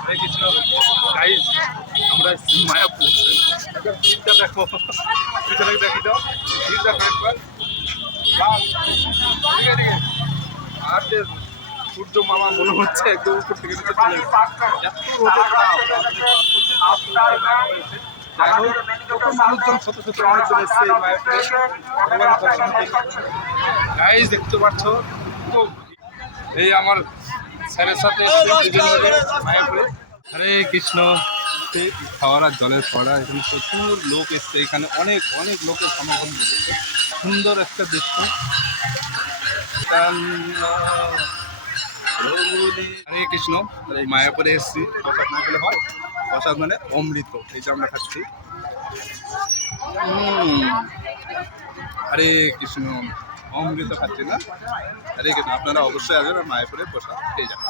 হরে Krishna guys, আমরা মায়াপুর। ভিড়টা দেখো, পিছনে দেখি তো, ভিড় দেখো একবার। ঠিক আছে, আর যে সূর্য মামা মনে হচ্ছে একদম উপর থেকে নিচে চলে গেছে। এত রোদের তাপ, যাই হোক, কত মানুষজন, শত শত মানুষজন এসছে এই মায়াপুরে ভগবানের দর্শন করতে। গাইস দেখতে পাচ্ছ, এই আমার স্যারের সাথে এসছে দুজন মিলে মায়াপুরে। হরে কৃষ্ণ। খাওয়ার আর জলের ফোয়ারা, এখানে প্রচুর লোক এসছে, এখানে অনেক অনেক লোকের সমাগম ঘটেছে। সুন্দর একটা দৃশ্য। হরে কৃষ্ণ। মায়াপুরে এসেছি, প্রসাদ না খেলে হয়? প্রসাদ মানে অমৃত, এই যে আমরা খাচ্ছি। হরে কৃষ্ণ, অমৃত খাচ্ছি না? হরে কৃষ্ণ। আপনারা অবশ্যই আসবেন আর মায়াপুরে প্রসাদ পেয়ে যাবেন।